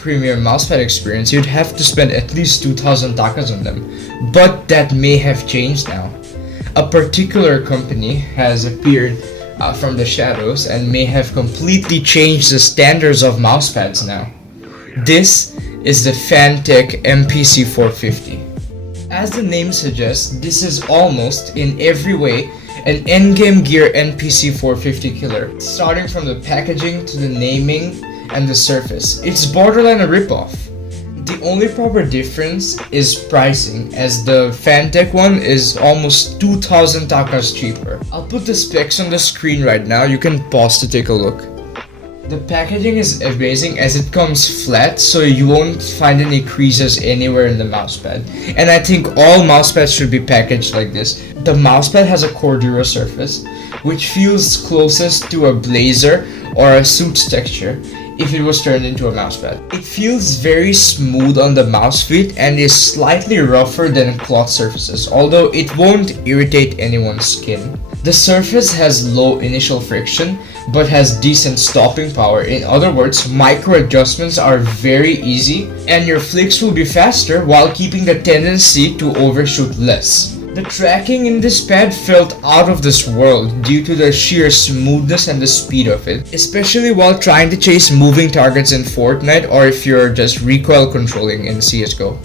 premium mousepad experience, you'd have to spend at least 2,000 takas on them. But that may have changed now. A particular company has appeared from the shadows and may have completely changed the standards of mousepads now. This is the Fantech MPC450. As the name suggests, this is almost, in every way, an Endgame gear MPC450 killer. Starting from the packaging to the naming and the surface, it's borderline a ripoff. The only proper difference is pricing, as the Fantech one is almost 2,000 takas cheaper. I'll put the specs on the screen right now, you can pause to take a look. The packaging is amazing as it comes flat, so you won't find any creases anywhere in the mousepad. And I think all mousepads should be packaged like this. The mousepad has a Cordura surface, which feels closest to a blazer or a suit's texture if it was turned into a mousepad. It feels very smooth on the mouse feet and is slightly rougher than cloth surfaces, although it won't irritate anyone's skin. The surface has low initial friction, but has decent stopping power. In other words, micro adjustments are very easy, and your flicks will be faster while keeping the tendency to overshoot less. The tracking in this pad felt out of this world due to the sheer smoothness and the speed of it, especially while trying to chase moving targets in Fortnite or if you're just recoil controlling in CSGO.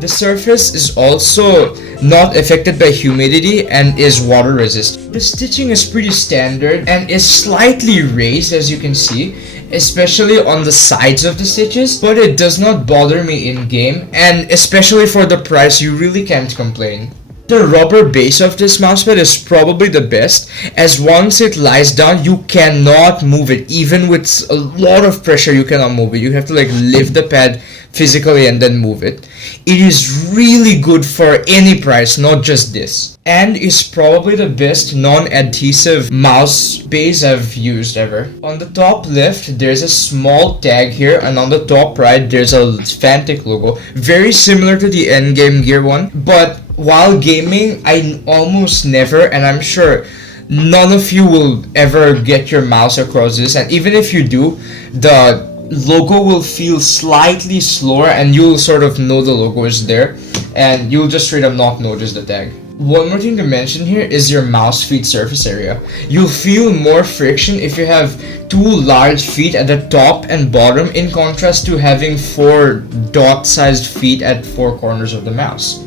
The surface is also not affected by humidity and is water resistant. The stitching is pretty standard and is slightly raised, as you can see, especially on the sides of the stitches, but it does not bother me in game, and especially for the price you really can't complain. The rubber base of this mousepad is probably the best, as once it lies down you cannot move it. Even with a lot of pressure you cannot move it. You have to lift the pad physically and then move it. It is really good for any price, not just this, and is probably the best non-adhesive mouse base I've used ever. On the top left there's a small tag here, and on the top right there's a Fantech logo, very similar to the Endgame gear one. But while gaming, I almost never, and I'm sure none of you will ever get your mouse across this, and even if you do, the logo will feel slightly slower and you'll sort of know the logo is there and you'll just straight up not notice the tag. One more thing to mention here is your mouse feet surface area. You'll feel more friction if you have two large feet at the top and bottom, in contrast to having 4 dot-sized feet at 4 corners of the mouse,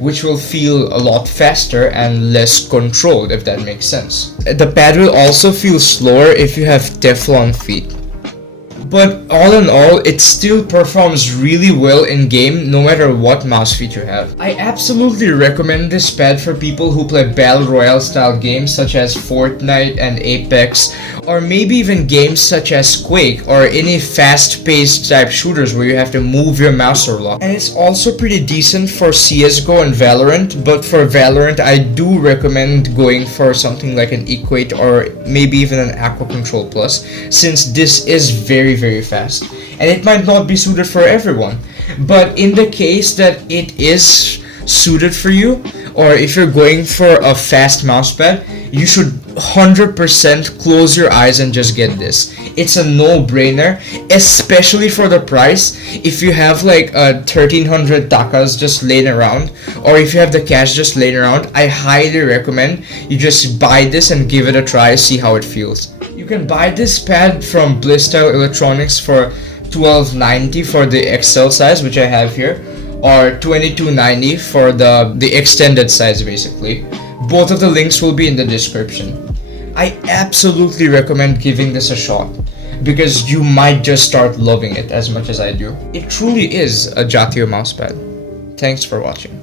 which will feel a lot faster and less controlled, if that makes sense. The pad will also feel slower if you have Teflon feet. But all in all, it still performs really well in game no matter what mouse feet you have. I absolutely recommend this pad for people who play Battle Royale style games such as Fortnite and Apex, or maybe even games such as Quake or any fast-paced type shooters where you have to move your mouse a lot. And it's also pretty decent for CSGO and Valorant, but for Valorant I do recommend going for something like an Equate or maybe even an Aqua Control Plus, since this is very fast, and it might not be suited for everyone. But in the case that it is suited for you, or if you're going for a fast mousepad, you should 100% close your eyes and just get this. It's a no-brainer, especially for the price. If you have like 1300 takas just laying around, or if you have the cash just laying around, I highly recommend you just buy this and give it a try, see how it feels. You can buy this pad from Blisstyle Electronics for $12.90 for the XL size, which I have here, or $22.90 for the extended size basically. Both of the links will be in the description. I absolutely recommend giving this a shot, because you might just start loving it as much as I do. It truly is a Jatiyo mousepad. Thanks for watching.